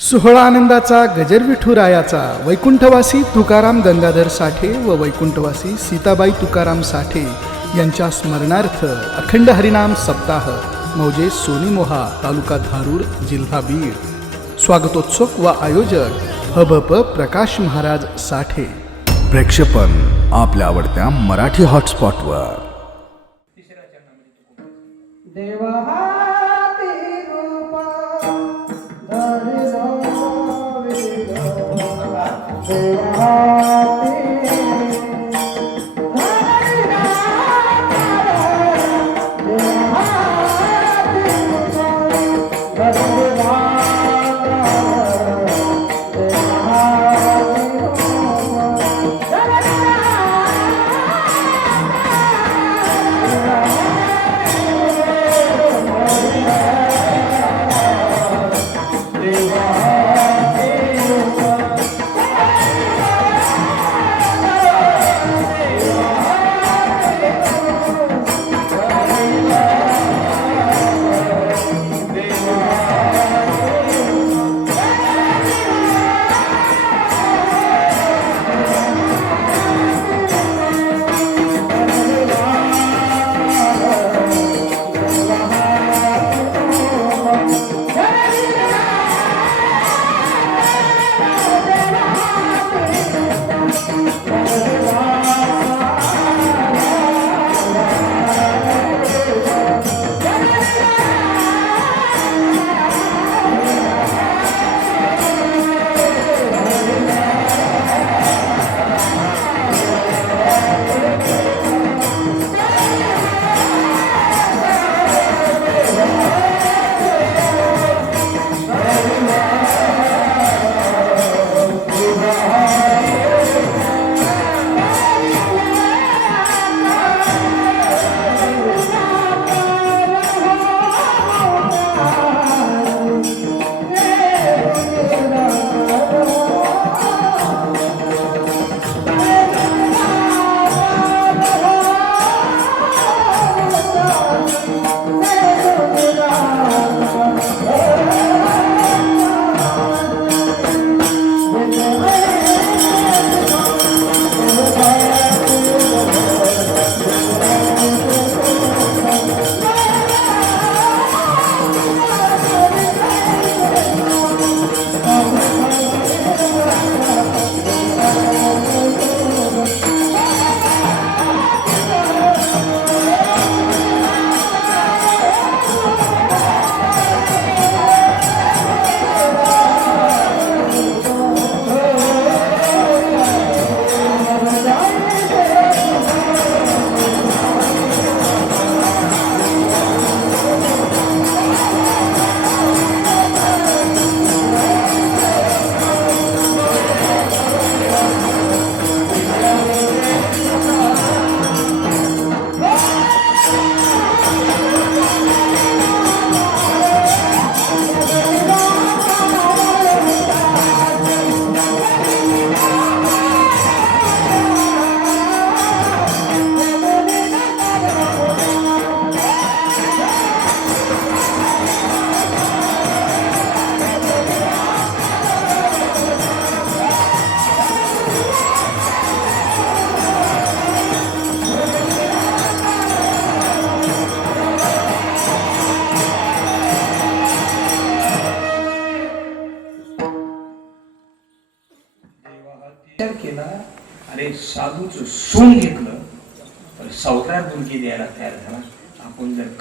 सोहळा आनंदाचा गजर विठुरायाचा वैकुंठवासी तुकाराम गंगाधर साठे व वैकुंठवासी सीताबाई तुकाराम साठे यांच्या स्मरणार्थ अखंड हरिनाम सप्ताह मौजे सोनीमोहा तालुका धारूर जिल्हा बीड. स्वागतोत्सव व आयोजक हबप प्रकाश महाराज साठे. प्रेक्षेपण आपल्या आवडत्या मराठी हॉटस्पॉटवर. Amen.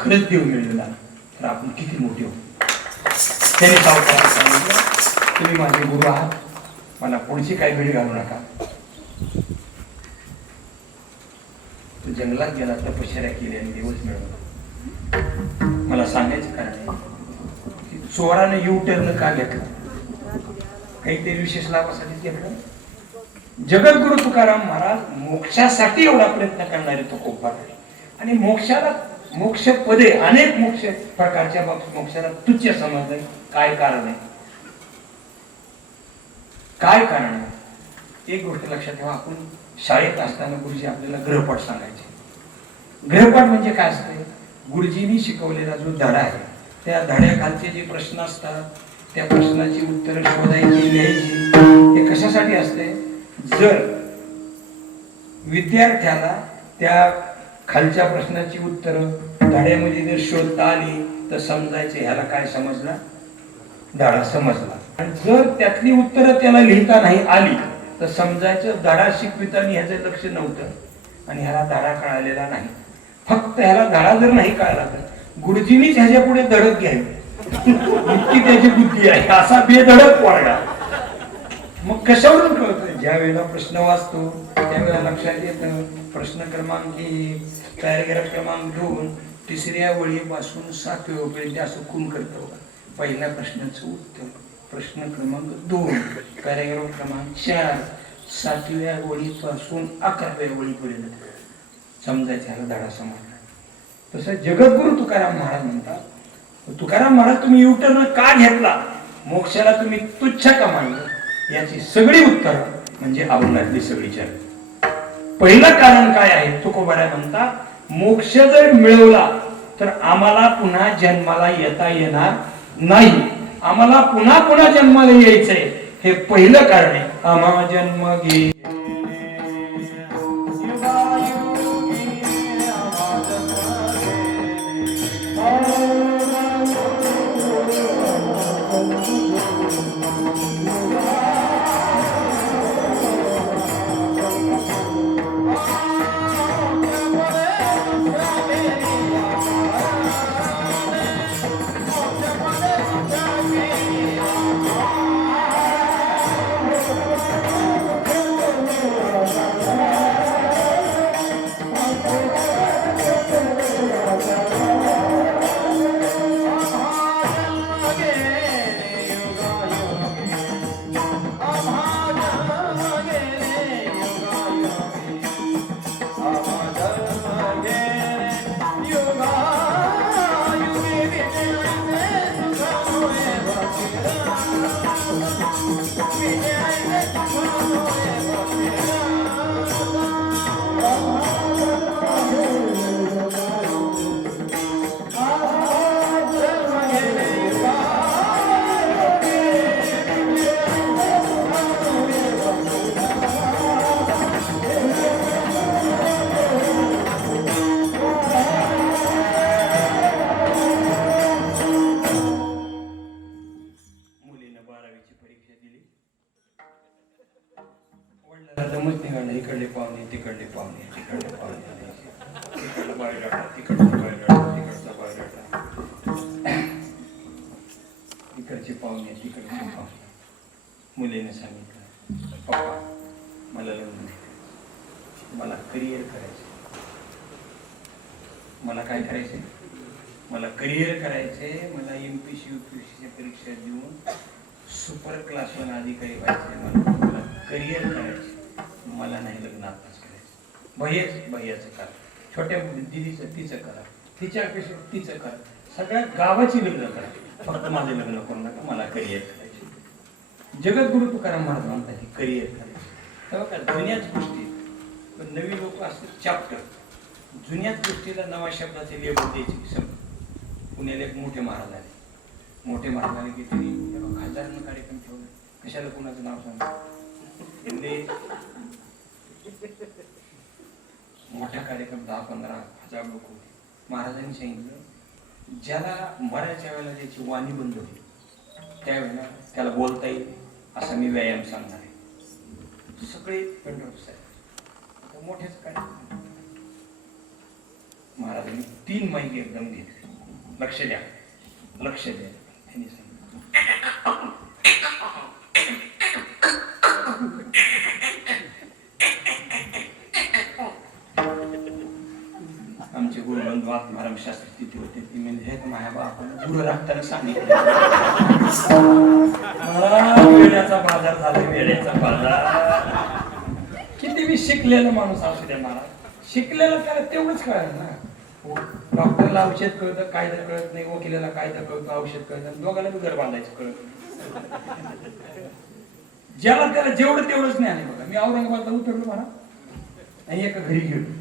खरंच देव मिळवला तर आपण किती मोठे होऊ. त्याने सावकाराला सांगितलं तुम्ही माझे गुरु आहात. मला पुढची काही भेट घालू नका. तो जंगलात गेला तपश्चर्या केली आणि दिवस मिळवला मला सांगायचं कारण आहे यू टर्न का घेतला? काहीतरी विशेष लाभासाठी घेतलं? जगद्गुरु तुकाराम महाराज मोक्षासाठी एवढा प्रयत्न करणारे तो खूप आहे. आणि मोक्षाला मोक्ष पदे अनेक मोक्ष प्रकारच्या मोक्षाला तुच्छ समजलं काय कारण आहे? काय कारण आहे? एक गोष्ट लक्षात ठेवा. आपण शाळेत असताना गुरुजी आपल्याला ग्रहपाठ सांगायचे. ग्रहपाठ म्हणजे काय असते गुरुजींनी शिकवलेला जो धडा आहे त्या धड्याखालचे जे प्रश्न असतात त्या प्रश्नाची उत्तरं शोधायची लिहायची हे कशासाठी असते जर विद्यार्थ्याला त्या खालच्या प्रश्नाची उत्तरं धड्यामध्ये जर शोधता आली तर समजायचे ह्याला काय समजला? धडा समजला. आणि जर त्यातली उत्तरं त्याला लिहिता नाही आली तर समजायचं धडा शिकविताना ह्याचं लक्ष नव्हतं. आणि ह्याला धडा कळालेला नाही. फक्त ह्याला धडा जर नाही कळला तर गुरुजीनीच ह्याच्या पुढे धडक घ्यावी. इतकी त्याची बुद्धी आहे. असा बेधडक वाढला मग कशावरून कळतोय? ज्या वेळेला प्रश्न वाचतो त्यावेळेला लक्षात येतं. प्रश्न क्रमांक एक पॅरेग्राफ क्रमांक दोन तिसऱ्या वळीपासून सातव्या वळीपर्यंत असं खून करतो पहिल्या प्रश्नाचं उत्तर. प्रश्न क्रमांक दोन पॅरेग्राफ क्रमांक चार सातव्या वळीपासून अकराव्या वळीपर्यंत. समजायचं ह्याला धडा समजला. तसं जगद्गुरु तुकाराम महाराज म्हणतात तुकाराम महाराज तुम्ही युटर्न का घेतला? मोक्षाला तुम्ही तुच्छ का मानलं याची सगळी उत्तर म्हणजे अभंगातली सगळी चर्चा पहिलं कारण काय आहे? तुकोबाऱ्या म्हणतात मोक्ष जर मिळवला तर आम्हाला पुन्हा जन्माला येता येणार नाही. आम्हाला पुन्हा पुन्हा जन्माला यायचंय. हे पहिलं कारण आहे. आम्हा जन्म घे. जमत नाही गाणं इकडले पाहुणे तिकडले पाहुणे तिकडले पाहुणे तिकडला बायोडाटा तिकडचा तिकडचा इकडचे पाहुणे तिकडचे पाहुणे. मुलीने सांगितलं पप्पा मला लग्न मला करिअर करायचं मला काय करायचंय? मला करिअर करायचे मला M P S C U P परीक्षा देऊन सुपर क्लासवर अधिकारी व्हायचे मला मला करिअर करायचे मला नाही लग्न आताच करायचं. भैयाच भैयाचं करा छोट्या दिदीचं तिचं करा. तिच्या अपेक्षा तिचं करा. सगळ्या गावाची लग्न करा. फक्त माझे लग्न करू नका मला करिअर करायचे. जगद्गुरु तुकाराम महाराज म्हणतात हे करिअर करायचं. तेव्हा का जुन्याच गोष्टी. पण नवी लोक असतात चॅप्टर जुन्याच गोष्टीला नवा शब्दाचे लेबल द्यायचे शब्द. पुण्याला एक मोठे महाराज आले. मोठे महाराज आले की त्यांनी खासदारांना कार्यक्रम ठेवले. कशाला कुणाचं नाव सांगतो म्हणजे मोठा कार्यक्रम दहा पंधरा हजार लोक होते. महाराजांनी सांगितलं ज्याला मरायच्या वेळेला त्याची वाणी बंद होती त्यावेळेला त्याला बोलता येईल असा मी व्यायाम सांगणार आहे. सगळे पंढरपूर साहेब. मोठेच कार्यक्रम महाराजांनी तीन माहिती एकदम घेतली. लक्ष द्या. लक्ष द्या. त्यांनी सांगितलं. बापानं राखताना सांगितलं. वेड्याचा बाजार झाला वेड्याचा बाजार. किती मी शिकलेला माणूस असू द्या मला. शिकलेलं त्याला तेवढंच कळलं ना. डॉक्टरला औषध कळतं कायदा कळत नाही वकिलाला कायदा कळतो औषध कळतं दोघांना घर बांधायचं कळत ज्याला त्याला जेवढं तेवढंच नाही आले बघा. मी औरंगाबादला उतरलो म्हणा नाही एका घरी गेलो.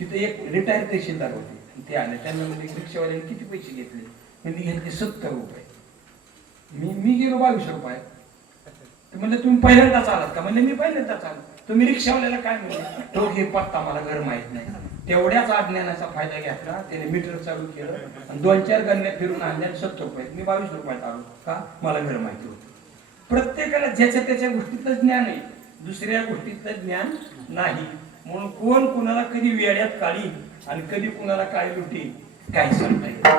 तिथे एक रिटायर तहसीलदार होते. आणि ते आले. त्यांना म्हणजे रिक्षावाल्याने किती पैसे घेतले? म्हणजे घेतले सत्तर रुपये. मी मी गेलो बावीस रुपये. तर तुम्ही पहिल्यांदाच आलात का? म्हणले मी पहिल्यांदाच आलो तुम्ही रिक्षावाल्याला काय म्हणले तो हे पत्ता मला घर माहीत नाही. तेवढ्याच अज्ञानाचा फायदा घेतला. त्याने मीटर चालू केलं आणि दोन चार गण्या फिरून आणल्या आणि सत्तर रुपये. मी बावीस रुपयात आलो का? मला घर माहिती होतं. प्रत्येकाला ज्याच्या त्याच्या गोष्टीतलं ज्ञान आहे दुसऱ्या गोष्टीतलं ज्ञान नाही. म्हणून कोण कुणाला कधी वेड्यात काळी आणि कधी कुणाला काळी लुटी? काही सांगता.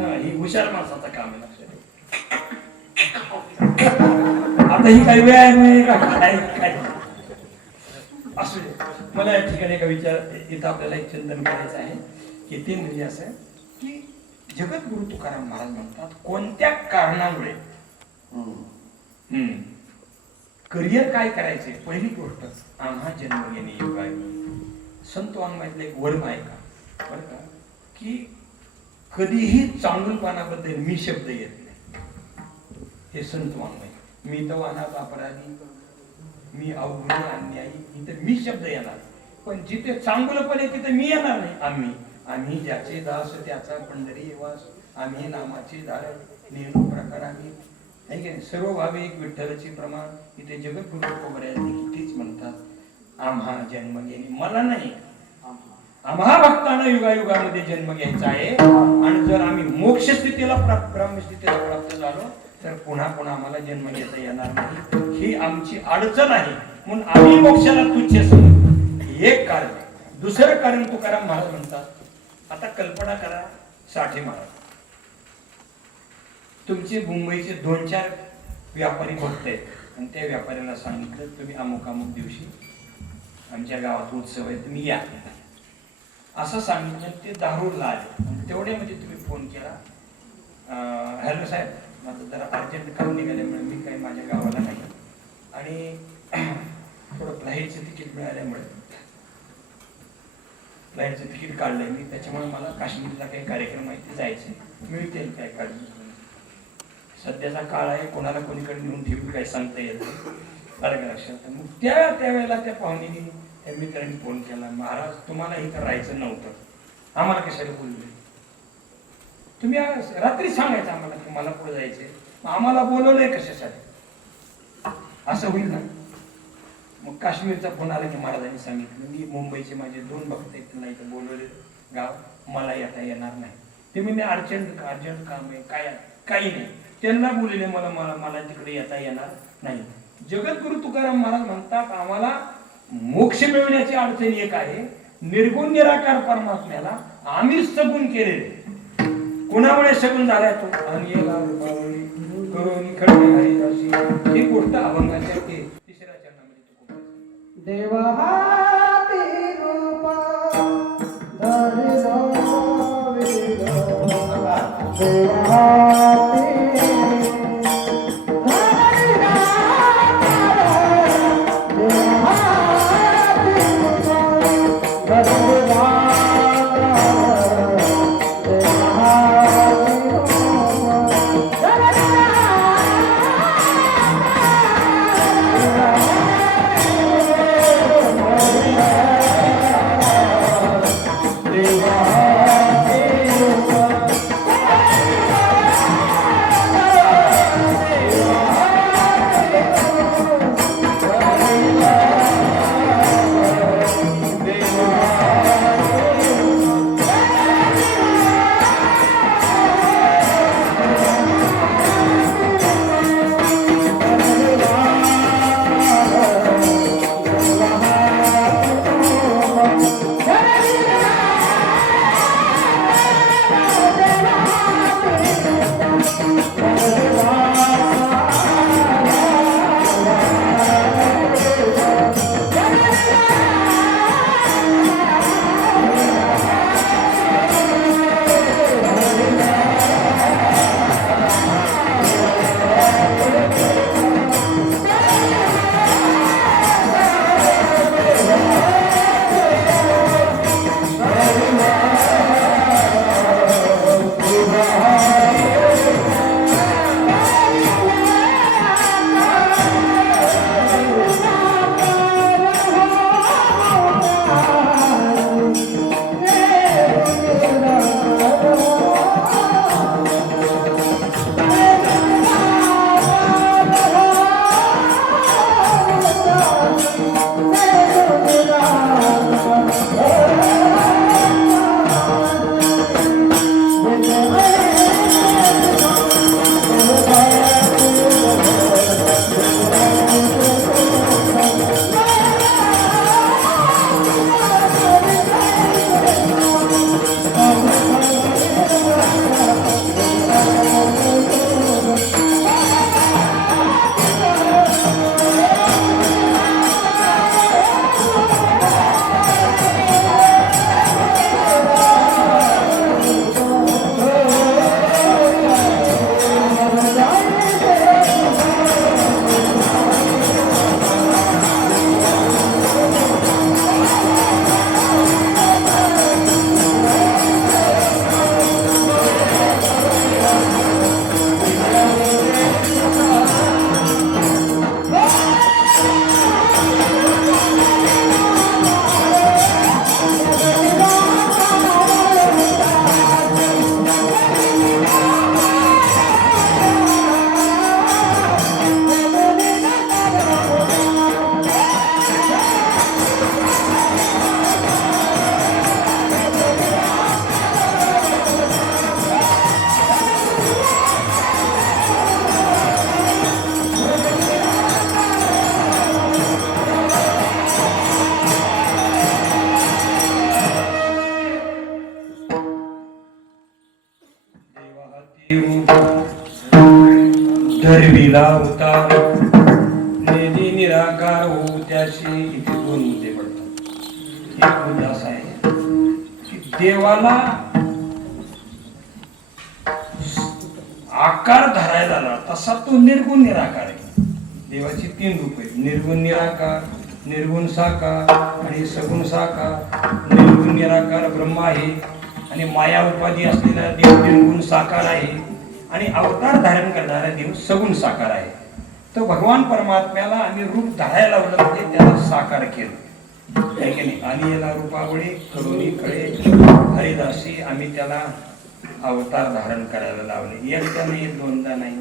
हा, हुशार माणसाचं काम आहे लक्षात. आता ही काही व्यायाम आहे का काय? काय असू दे. मला या ठिकाणी एका विचार इथं आपल्याला एक चिंतन करायचं आहे की ते म्हणजे असं आहे की जगद्गुरु तुकाराम महाराज म्हणतात कोणत्या कारणामुळे करिअर काय करायचे पहिली गोष्ट आम्हा जन्म घेणे योगायोगी. संत वाङ्मयातलं एक वर्म आहे का? बरं का? की कधीही चांगुलपणाबद्दल मी शब्द येत नाही. हे संत वाङ्मय. मी तर वानात अपराधी मी अवघड अन्यायी इथे मी शब्द येणार पण जिथे चांगलंपण आहे तिथे मी येणार नाही आम्ही आम्ही ज्याचे दास त्याचा पंढरी वास आम्ही नामाचे धारक नेहमी प्रकार आम्ही. नाही की नाही? सर्व भावे एक विठ्ठलाचे प्रमाण. इथे जगद्गुरु कोबऱ्या तीच म्हणतात आम्हा जन्म घेणे मला नाही आम्हा भक्तानं युगायुगामध्ये जन्म घ्यायचा आहे. आणि जर आम्ही मोक्ष स्थितीला ब्रह्मस्थितीला प्राप्त झालो तर पुन्हा पुन्हा आम्हाला जन्म घेता येणार नाही. ही आमची अडचण आहे. म्हणून आम्ही मोक्षाला तुच्छ समजतो एक कारण दुसरं कारण तुकाराम महाराज म्हणतात आता कल्पना करा साठे महाराज. तुमचे मुंबईचे दोन चार व्यापारी भक्त आहेत. आणि त्या व्यापाऱ्याला सांगितलं तुम्ही अमुक अमुक दिवशी आमच्या गावात उत्सव आहे तुम्ही या. असं सांगितलं ते दारूरला आले. म्हणजे तेवढे म्हणजे तुम्ही फोन केला. हॅलो साहेब माझं जरा अर्जंट काम म्हणून मी काही माझ्या गावाला नाही. आणि थोडं फ्लाईटचं तिकीट मिळाल्यामुळे. फ्लाईटचं तिकीट काढलंय मी त्याच्यामुळे मला काश्मीरला काही कार्यक्रम आहे ते जायचे. मिळतील काय काढून. सध्याचा काळ आहे कोणाला कोणीकडे नेऊन ठेवू काय सांगता येत बरं का लक्षात मग त्या त्यावेळेला त्या पाहुणीने त्यांनी फोन केला. महाराज तुम्हाला इथं राहायचं नव्हतं. आम्हाला कशाला बोलले? तुम्ही रात्री सांगायचं आम्हाला की मला पुढे जायचंय. मग आम्हाला बोलवलंय कशासाठी? असं होईल ना? मग काश्मीरचा फोन आला की महाराजांनी सांगितलं मी मुंबईचे माझे दोन भक्त आहेत त्यांना इथं बोलवले. गाव मला येता येणार नाही. ते मी अर्जंट अर्जंट काम आहे काय काही नाही. त्यांना बोलले मला मला मला तिकडे येता येणार नाही. जगद्गुरु तुकाराम महाराज म्हणतात आम्हाला मोक्ष मिळवण्याची अडचण एक आहे. निर्गुण निराकार परमात्म्याला आम्ही सगुण केलेले. कुणामुळे सगुण झालाय तो? ही गोष्ट अभंगाच्या तिसऱ्या चरणामध्ये. देव. देव करीला होता. निधी निराकार होऊ त्याशी इथे दोन मुद्दे पडतात. एक मुद्दा असा आहे की देवाला आकार धरायला आला तसा तो निर्गुण निराकार आहे. देवाची तीन रूप आहेत. निर्गुण निराकार निर्गुण साकार आणि सगुण साकार. निर्गुण निराकार ब्रह्म आहे आणि माया उपाधी असलेला देव निर्गुण साकार आहे. आणि अवतार धारण करणारा देव सगुण साकार आहे. तर भगवान परमात्म्याला आम्ही रूप धारायला लावलं म्हणजे त्याला साकार केलं. आणि याला रूपावळी करुणी कळे हरिदासी आम्ही त्याला अवतार धारण करायला लावले. एकदा नाही दोनदा नाही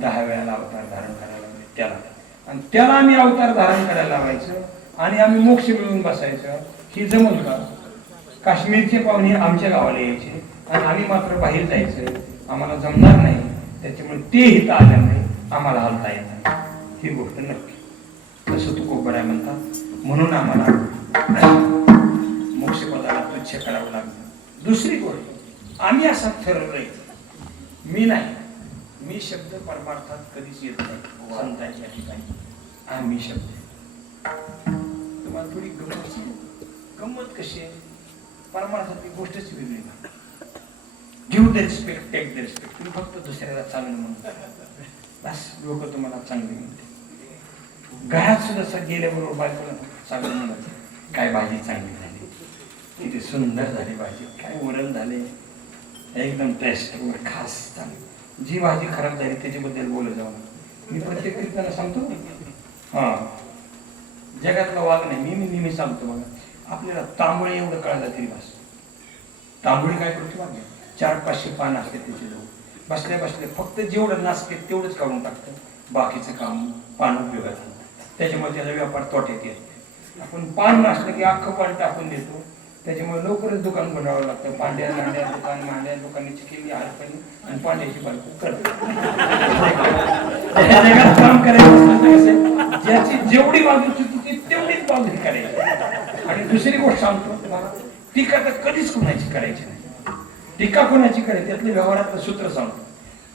दहा वेळाला अवतार धारण करायला लावले त्याला. आणि त्याला आम्ही अवतार धारण करायला लावायचं आणि आम्ही मोक्ष मिळून बसायचं. ही जमून का? काश्मीरचे पाहुणे आमच्या गावाला यायचे आणि आम्ही मात्र बाहेर जायचं. आम्हाला जमणार नाही त्याच्यामुळे ते हित आल्यामुळे नाही आम्हाला हलता येत नाही. ही गोष्ट नक्की. तसं तू कोपऱ्या म्हणतात म्हणून आम्हाला मोक्षपदाला तुच्छ करावं लागलं. दुसरी गोष्ट आम्ही असं ठरवलंय मी नाही. मी शब्द परमार्थात कधीच येत नाही. संतांच्या ठिकाणी. आम्ही शब्द तुम्हाला थोडी गंमत सांगू. गंमत कशी आहे? परमार्थातली गोष्टच वेगळी ना give the respect take the respect तुम्ही फक्त दुसऱ्याला चांगलं म्हणून बस लोक तुम्हाला चांगले म्हणते. घरात सुद्धा असं गेल्याबरोबर बायकोला चांगलं म्हणत काय भाजी चांगली झाली? किती सुंदर झाली भाजी. काय वरण झाले? एकदम टेस्ट खास झाली. जी भाजी खराब झाली त्याच्याबद्दल बोलत जाऊ मी प्रत्येक कीर्तनाला सांगतो. हा. जगातला वाघ नाही. मी मी नेहमी सांगतो बघा. आपल्याला तांबळे एवढं कळालं तरी बस. तांबळी काय करतो वाघ चार पाचशे पान असते त्याचे जवळ बसल्या बसल्या फक्त जेवढं नाचते तेवढंच काढून टाकतं. बाकीचं काम पान उपयोगाचं त्याच्यामुळे त्याचा व्यापार तोट्यात येतो. आपण पान नाचलं की अख्खं पान टाकून देतो. त्याच्यामुळे लवकरच दुकान बनवावं लागतं. पांड्या नांड्या दुकान मांड्या दुकानाची केली आरपणी आणि पांड्याची बायको करतात. काम करायचं ज्याची जेवढी बाजू चुकी तेवढीच बाजू करायची. आणि दुसरी गोष्ट सांगतो तुम्हाला टीका तर कधीच कुणाची करायची टीका कोणाची करायची त्यातलं व्यवहारातलं सूत्र सांगतो.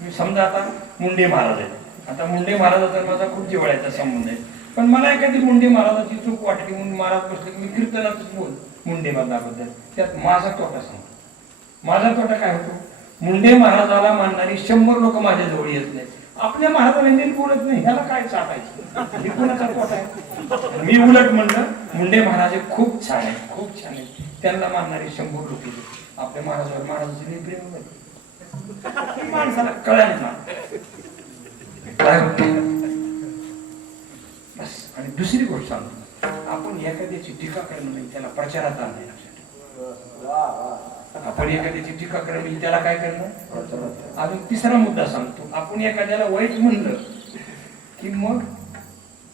मी समजा आता मुंडे महाराज आहेत. आता मुंडे महाराजाचा माझा खूप जिव्हाळ्याचा संबंध आहे. पण मला एखादी मुंडे महाराजाची चूक वाटली म्हणून महाराज बसले की मी कीर्तनातच बोल मुंडे महाराजाबद्दल त्यात माझा तोटा सांगतो माझा तोटा काय होतो? मुंडे महाराजाला मानणारी शंभर लोक माझ्या जवळ येत नाही आपल्या महाराजाला नीट बोलत नाही. ह्याला काय चाटायचं हे कोणाचा तोटा आहे? मी उलट म्हणलं मुंडे महाराज हे खूप छान आहेत खूप छान आहेत. त्यांना मानणारी शंभर लोक येते आपल्या महाराजावर महाराजाचे लई प्रेम होतं. माणसाला कळायला ना? बस. आणि दुसरी गोष्ट सांगतो. आपण एखाद्याची टीका करणं नाही त्याला प्रचारात आणणे आपण एखाद्याची टीका करणं म्हणजे त्याला काय करणं? अजून तिसरा मुद्दा सांगतो. आपण एखाद्याला वाईट म्हणलं की मग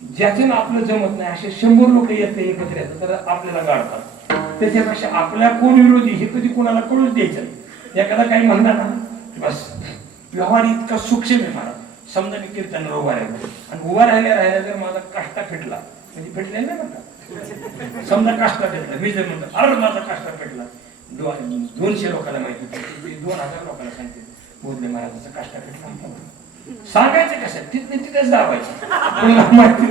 ज्याच्यानं आपलं जमत नाही असे शंभर लोक येते एकत्र येतात तर आपल्याला गाडतात त्याच्यापेक्षा आपल्या कोण विरोधी हे कधी कोणाला कळूच द्यायचं नाही. एखादा काही म्हणणार ना बस व्यवहार इतका सूक्ष्म आहे मला समजा मी कीर्तनावर उभा राहिलो. आणि उभा राहिल्या राहिल्या जर माझा काष्टा फेटला म्हणजे फेटलेला नाही म्हणतात समजा काष्टा फेटला मी जर म्हणतो अरे माझा काष्टा फेटला दोनशे लोकांना माहिती दोन हजार लोकांना सांगते बोधले महाराजाचा काष्टा फेटला सांगायचं कसं तिथं तिथेच दाबायचं. माहिती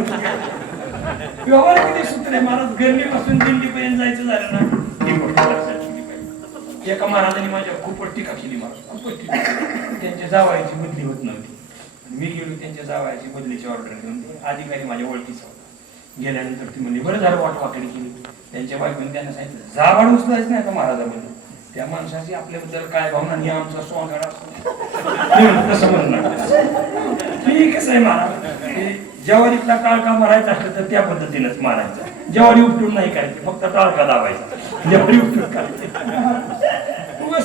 व्यवहार किती सूत्र आहे महाराज गरमीपासून दिल्लीपर्यंत जायचं झालं ना. ही गोष्ट लक्षात ठेवली पाहिजे. एका महाराजांनी माझ्या खूपच टीका केली मला. खूपच टीका. त्यांच्या जावायची बदली होत नव्हती. मी गेलो त्यांच्या जावायची बदलीची ऑर्डर घेऊन. अधिकारी माझ्या ओळखीचा होता. गेल्यानंतर ती म्हणली बरं झालं वाट वाकडी केली. त्यांच्या बायकोने त्यांना सांगितलं जावाड उचलायचं नाही आता महाराजाबद्दल त्या माणसाची आपल्याबद्दल काय भावना आणि आमचा स्वागत असतो मी ठीक आहे महाराज? टाळका मारायचा असलं तर त्या पद्धतीनेच मारायचा. ज्वारी उपटून नाही करायची फक्त टाळका दाबायचा. ज्वारी उपटून करायची.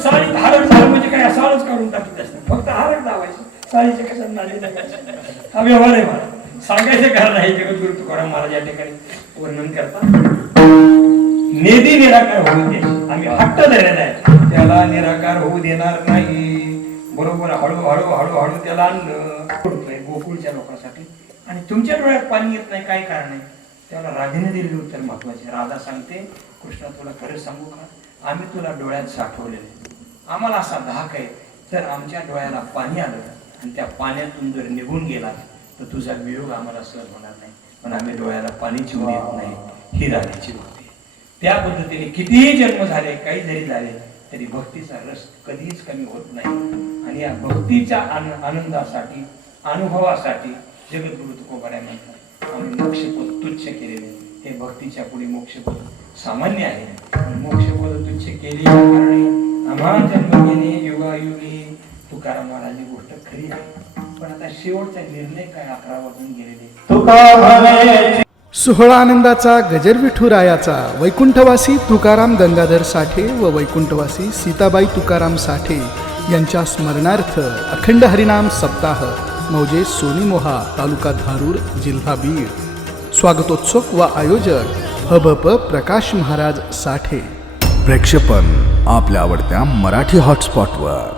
साडीत हारक झालं म्हणजे काय साडच काढून टाकत असतं फक्त हारक दाबायचं. साडीचे कशात नाले हा व्यवहार आहे मला सांगायचं कारण आहे जगद्गुरु गुरु तुकाराम महाराज या ठिकाणी वर्णन करता निधी निराकार होऊ दे. आम्ही हट्ट धरलेला आहे. त्याला निराकार होऊ देणार नाही. बरोबर हळूहळू हळूहळू त्याला आणलं. गोकुळच्या लोकांसाठी. आणि तुमच्या डोळ्यात पाणी येत नाही काय कारण आहे त्याला राधेने दिलेले उत्तर महत्त्वाचे राधा सांगते कृष्णा तुला खरं सांगू का? आम्ही तुला डोळ्यात साठवलेले आम्हाला असा धाक आहे. तर आमच्या डोळ्याला पाणी आलं आणि त्या पाण्यातून जर निघून गेला तर तुझा वियोग आम्हाला सहज होणार नाही. पण आम्ही डोळ्याला पाणी चिवून देत नाही. ही राधेची त्या पद्धतीने कितीही जन्म झाले काही जरी झाले तरी भक्तीचा रस कधीच कमी होत नाही. आणि या भक्तीच्या आनंदासाठी अनुभवासाठी जगद्गुरु तुकोबाऱ्या म्हणतात आम्ही मोक्षपद तुच्छ केलेले हे भक्तीच्या पुढे मोक्षपद सामान्य आहे. मोक्षपद तुच्छ केली कारणे आम्हा जन्म घेणे युगायुगी तुकाराम महाराज गोष्ट खरी आहे. पण आता शेवटचा निर्णय काय अकरा वाजून गेलेले. तुका सोहळा आनंदाचा गजर विठुरायाचा वैकुंठवासी तुकाराम गंगाधर साठे व वैकुंठवासी सीताबाई तुकाराम साठे यांच्या स्मरणार्थ अखंड हरिनाम सप्ताह मौजे सोनीमोहा तालुका धारूर जिल्हा बीड. स्वागतोत्सव व आयोजक हबप प्रकाश महाराज साठे. प्रेक्षेपण आपल्या आवडत्या मराठी हॉटस्पॉटवर.